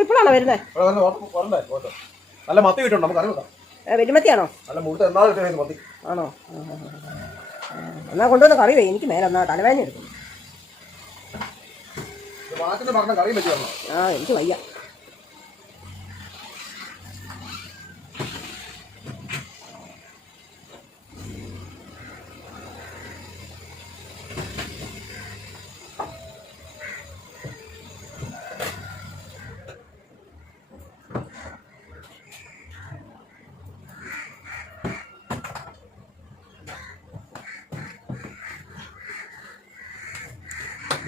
ഇപ്പോഴാണോ വരുന്നത് നല്ല മത്തി കിട്ടുന്നുണ്ട് നമുക്ക് അറിയാം വെല്ലുമത്തിയാണോ? നല്ല മുഴുത്ത എന്നാ കിട്ടിയത് മത്തി? ആണോ. എന്നാ കൊണ്ടുവന്ന് കറി വേ എനിക്ക് മേലെ എന്നാ തലവേദന എടുക്കും ആ എനിക്ക് വയ്യ.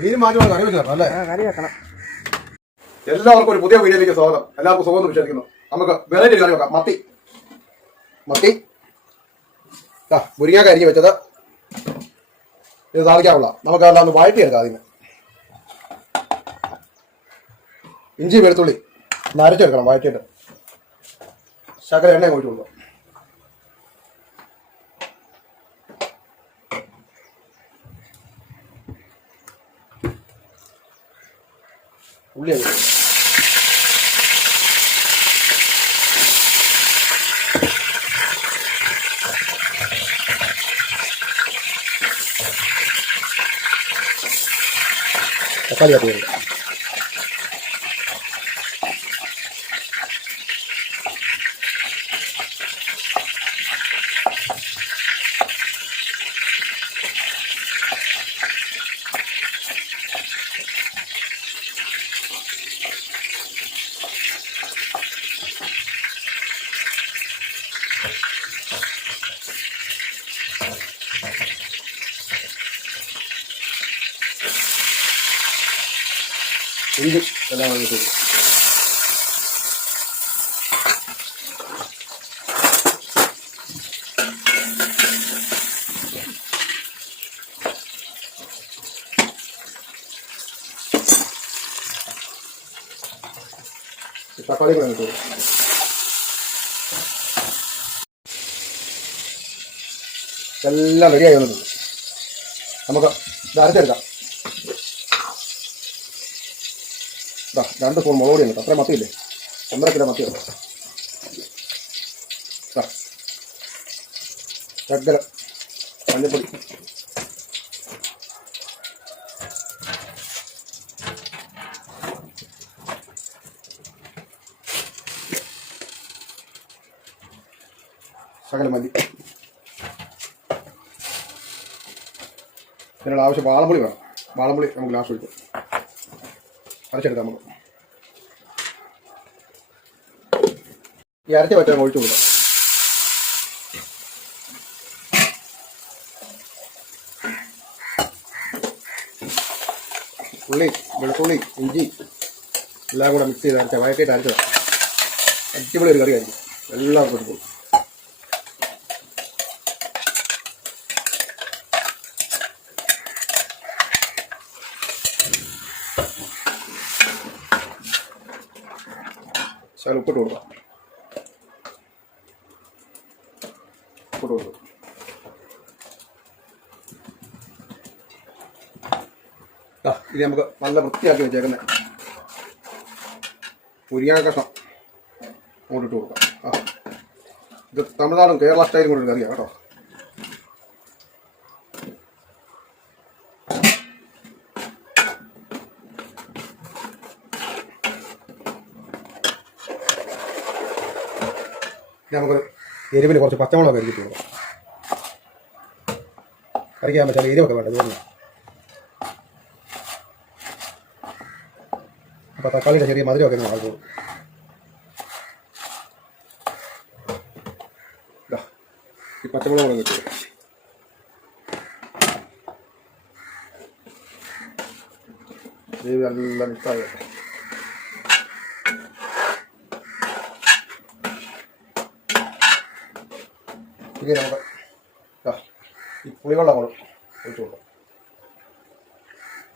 മീനും മാറ്റി കറി വെച്ച് അല്ലേ? കറി വെക്കണം. എല്ലാവർക്കും ഒരു പുതിയ വീഡിയോയിലേക്ക് സ്വാഗതം. എല്ലാവർക്കും സുഖം എന്ന് വിചാരിക്കുന്നു. നമുക്ക് വെറൈറ്റി കറി വെക്കാം. മത്തി. മത്തി. ആ മുരിങ്ങാക്ക അരിഞ്ഞ് വെച്ചത്. ഇത് സാധിക്കാവുള്ള നമുക്ക് അതെല്ലാം ഒന്ന് വഴറ്റിയെടുക്കാം അതിന് ഇഞ്ചി വെളുത്തുള്ളി. നരച്ചെടുക്കണം വഴറ്റിയിട്ട്. ശകല എണ്ണ ഒഴിച്ചു കൊടുക്കും. ഉള്ളി അങ്ങ് ഇടും. തക്കാളി കട്ട് ചെയ്ത് ഇഞ്ചി എല്ലാം വാങ്ങിയിട്ട് തക്കാളി എല്ലാം റെഡിയായി വന്നിട്ടുണ്ട്. നമുക്ക് ഇത് അരച്ചെടുക്കാം. ദാ, രണ്ട് സ്പൂൺ മുളക് പൊടിയുണ്ട് അത്ര മത്തിയില്ലേ? ഒന്നര കിലോ മത്തിയുണ്ട് ശകലം മഞ്ഞപ്പൊടി. ശകലം മതി ഇതിനുള്ള ആവശ്യം വാളംപുളി വേണം. വാളംപുളി നമുക്ക് ലാസ്റ്റ് ഒഴിക്കും. അരച്ചെടുക്കാം നമുക്ക്. ഈ അരച്ച പറ്റാൻ ഒഴിച്ചു കൊടുക്കാം. ഉള്ളി വെളുത്തുള്ളി ഇഞ്ചി എല്ലാം കൂടെ മിക്സ് ചെയ്ത് അരച്ച വഴറ്റിയിട്ട് അരച്ചതാണ് അടിപൊളി ഒരു കറി കറിയായിരിക്കും എല്ലാവർക്കും എടുക്കും ശകലം ഉപ്പിട്ട് കൊടുക്കാം. ഉപ്പിട്ട് കൊടുക്കും. ഇത് നമുക്ക് നല്ല വൃത്തിയാക്കി വെച്ചേക്കുന്നത് മുരിങ്ങാ കഷ്ണം അങ്ങോട്ടിട്ട് കൊടുക്കാം. ആ ഇത് തമിഴ്നാടും കേരള സ്റ്റൈലും കൂടെ ഒരു കറിയാണ് കേട്ടോ ഇനി നമുക്കൊരു എരിവിന് കുറച്ച് പച്ചമുളക് അരിഞ്ഞിട്ട് കറിക്കാൻ പറ്റാൻ എരിവൊക്കെ വേണ്ട അപ്പം തക്കാളിയുടെ ചെറിയ മധുരമൊക്കെ ഒന്ന് ആകും ഈ പച്ചമുളക് കൂടെ കിട്ടും നല്ല മിക്സായി ഇനി നമുക്ക് ഈ പുളിവെള്ളം കൂടെ ഒഴിച്ചു കൊടുക്കാം.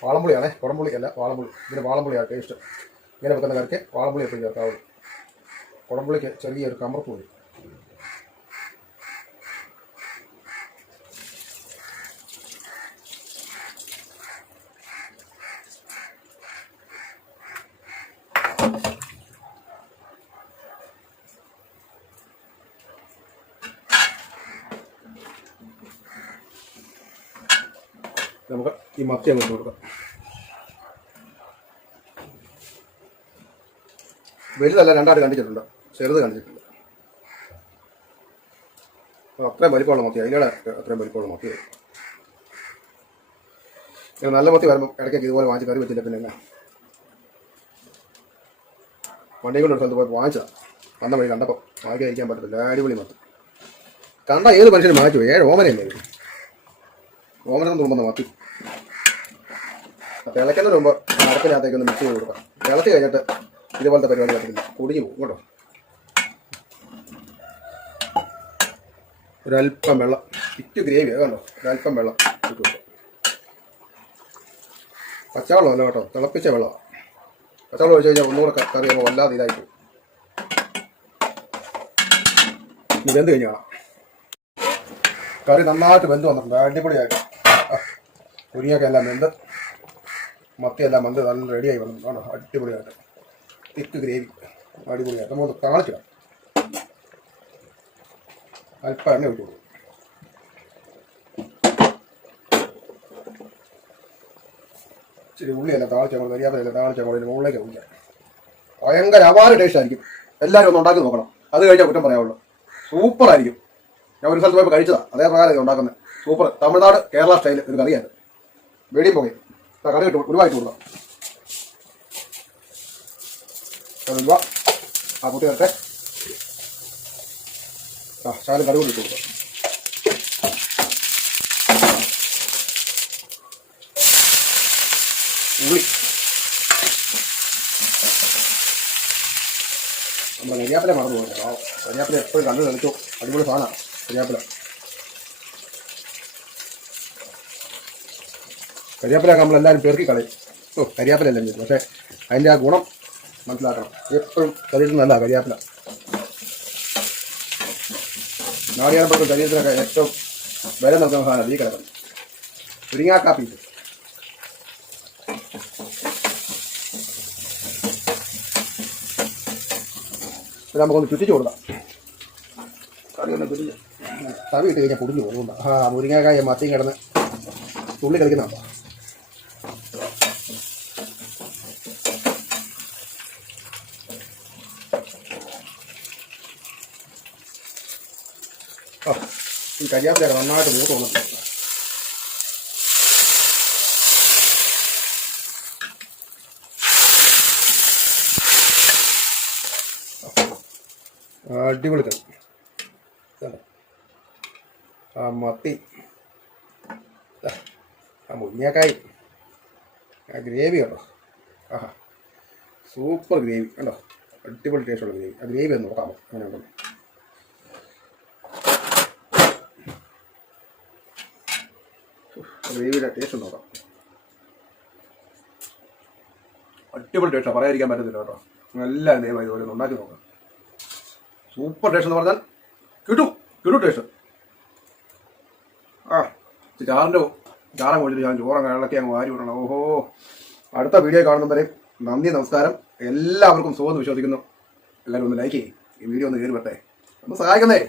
വാളംപുളിയാണേ കുടംപുളി അല്ല വാളംപുളി. ഇതിന് വാളംപുളിയാണ് ടേസ്റ്റ് ഇങ്ങനെ വെക്കുന്ന കറിക്ക് വാളംപുളി എപ്പോഴും ചേർക്കാവുള്ളൂ കുടംപുളിക്ക് ചെറിയൊരു കമർപ്പ് വരും. ഈ മത്തി അങ്ങോട്ട് കൊടുക്കാം. വലുതല്ല രണ്ടായിട്ട് കണ്ടിച്ചിട്ടുണ്ട്. ചെറുത് കണ്ടിച്ചിട്ടുണ്ട്. അത്രയും വലിപ്പമുള്ള മത്തി അതിന്റെ അത്രയും വലിപ്പമുള്ള മത്തി നല്ല മത്തി വരുമ്പോൾ ഇടയ്ക്കൊക്കെ ഇതുപോലെ വാങ്ങിച്ച് കറി വെച്ചില്ല പിന്നെ എന്നാ? വണ്ടി കൊണ്ട് സ്ഥലത്ത് പോയി വാങ്ങിച്ചതാണ് വന്ന വഴി കണ്ടപ്പോൾ വാങ്ങി കഴിക്കാൻ പറ്റത്തില്ല. അടിപൊളി മത്തി. കണ്ട ഏത് മനുഷ്യനും വാങ്ങിച്ചു. ഏഴ് ഓമനയല്ലേ ഓമനം തുറമ്പുന്ന മത്തി. തിളയ്ക്കുന്നതിന് മുമ്പ് അടുപ്പിനകത്തേക്ക് ഒന്ന് മിക്സ് ചെയ്ത് കൊടുക്കാം തിളച്ച് കഴിഞ്ഞിട്ട് ഇതുപോലത്തെ പരിപാടി കത്തിക്കുന്നു കുടിഞ്ഞു പോകും കേട്ടോ. ഒരല്പം വെള്ളം. ഇറ്റ് ഗ്രേവി കണ്ടോ? ഒരല്പം വെള്ളം ഇട്ട് കൊടുക്കും പച്ചവെള്ളം അല്ല കേട്ടോ. തിളപ്പിച്ച വെള്ളമാണ് പച്ചവെള്ളം ഒഴിച്ച് കഴിഞ്ഞാൽ ഒന്നുകൂടെ കറി ആകുമ്പോൾ വല്ലാതെ പോകും. ഇനി വെന്ത് കഴിഞ്ഞ് കറി നന്നായിട്ട് വെന്ത് വന്നിട്ടുണ്ട്. അടിപൊളിയായിട്ട്. കുരിയൊക്കെ എല്ലാം വെന്ത്. മത്തിയെല്ലാം വന്ന് നല്ല റെഡിയായി വന്നു. കാണോ അടിപൊളിയായിട്ട്. തിക്ക് ഗ്രേവി അടിപൊളിയായിട്ട്. നമുക്ക് കാണിച്ചിടാം അല്പം എണ്ണ ഒഴിച്ചു കൊടുക്കും. ഇച്ചിരി ഉള്ളിയല്ല താളിച്ചങ്ങോട്ട് കരിയാപ്പലല്ല താളിച്ചങ്ങോട്ട് മുകളിലേക്ക് ഒഴിക്കാം. ഭയങ്കര അപാര ടേസ്റ്റ് ആയിരിക്കും. എല്ലാവരും ഒന്ന് ഉണ്ടാക്കി നോക്കണം. അത് കഴിഞ്ഞാൽ കുറ്റം പറയാവുള്ളൂ. സൂപ്പർ ആയിരിക്കും. ഞാൻ ഒരു സ്ഥലത്ത് പോയപ്പോൾ കഴിച്ചതാണ് അതേ പ്രകാരം ഉണ്ടാക്കുന്നത്. സൂപ്പർ തമിഴ്നാട് കേരള സ്റ്റൈൽ ഒരു കറിയാണ്. വെടിയും പോകും കറി കിട്ടും ഒരുപാട് കൊടുക്കാം ആ കുട്ടി വരട്ടെ. ആ ശകലം കറി കൂടി ഇട്ട് കൊടുക്കാം ഉള്ളി. നമ്മൾ കരിയാപ്പില മറന്നു പോകുന്നത് കരിയാപ്പില എപ്പോഴും കണ്ടു കളിച്ചു അടിപൊളി സാധനമാണ് കരിയാപ്പില കരിയാപ്പിലൊക്കെ നമ്മളെല്ലാവരും പേർക്ക് കളയും ഓ കരിയാപ്പില എല്ലാം ചെയ്തു പക്ഷേ അതിന്റെ ആ ഗുണം മനസ്സിലാക്കണം. എപ്പോഴും ശരീരത്തിന് നല്ല കരിയാപ്പില. നാളികേരപ്പെട്ട ശരീരത്തിനൊക്കെ ഏറ്റവും വില നോക്കുന്ന സാധനം ഈ കിടക്കുന്നത്. മുരിങ്ങാക്കാപ്പി ഇത്. നമുക്കൊന്ന് ചുറ്റിച്ച് കൊടുക്കാം. കറി ഒന്ന് ചുറ്റിച്ച്. തവി ഇട്ട് കഴിഞ്ഞാൽ പൊടിഞ്ഞു പോകുന്നുണ്ട്. ആ മുരിങ്ങാക്കായ മത്തിയും കിടന്ന് തുള്ളി കളിക്കുന്നുണ്ടോ ഈ കരിയാപ്പിലൊക്കെ നന്നായിട്ട് മൂത്ത് വന്നിട്ടുണ്ട്. അടിപൊളി ആ മത്തി. ആ മുരിങ്ങക്കായി. ആ ഗ്രേവി കണ്ടോ? ആഹാ. Super gravy. കണ്ടോ? അടിപൊളി ടേസ്റ്റുള്ള ഗ്രേവി. ആ ഗ്രേവി ഒന്ന് നോക്കാമോ അങ്ങനെ ഉണ്ടോ ഗ്രേവിയുടെ ടേസ്റ്റ് നോക്കാം അടിപൊളി ടേസ്റ്റാണ് പറയാതിരിക്കാൻ പറ്റത്തില്ല കേട്ടോ. നല്ല ദയവായി ഇതുപോലെ ഉണ്ടാക്കി നോക്കാം. സൂപ്പർ ടേസ്റ്റ് എന്ന് പറഞ്ഞാൽ കിട്ടും കിട്ടും ടേസ്റ്റ് ആ ചാറിന്റെ ചാറ കൊണ്ടിട്ട് ഞാൻ ചോറ ഇളക്കി അങ്ങ് വാരി വിടണം. ഓഹോ. അടുത്ത വീഡിയോ കാണുന്നവരെ നന്ദി നമസ്കാരം. എല്ലാവർക്കും സുഖം വിശ്വസിക്കുന്നു. എല്ലാവരും ഒന്ന് ലൈക്ക് ചെയ്യും. ഈ വീഡിയോ ഒന്ന് കയറി വരട്ടെ. ഒന്ന് സഹായിക്കുന്നേ.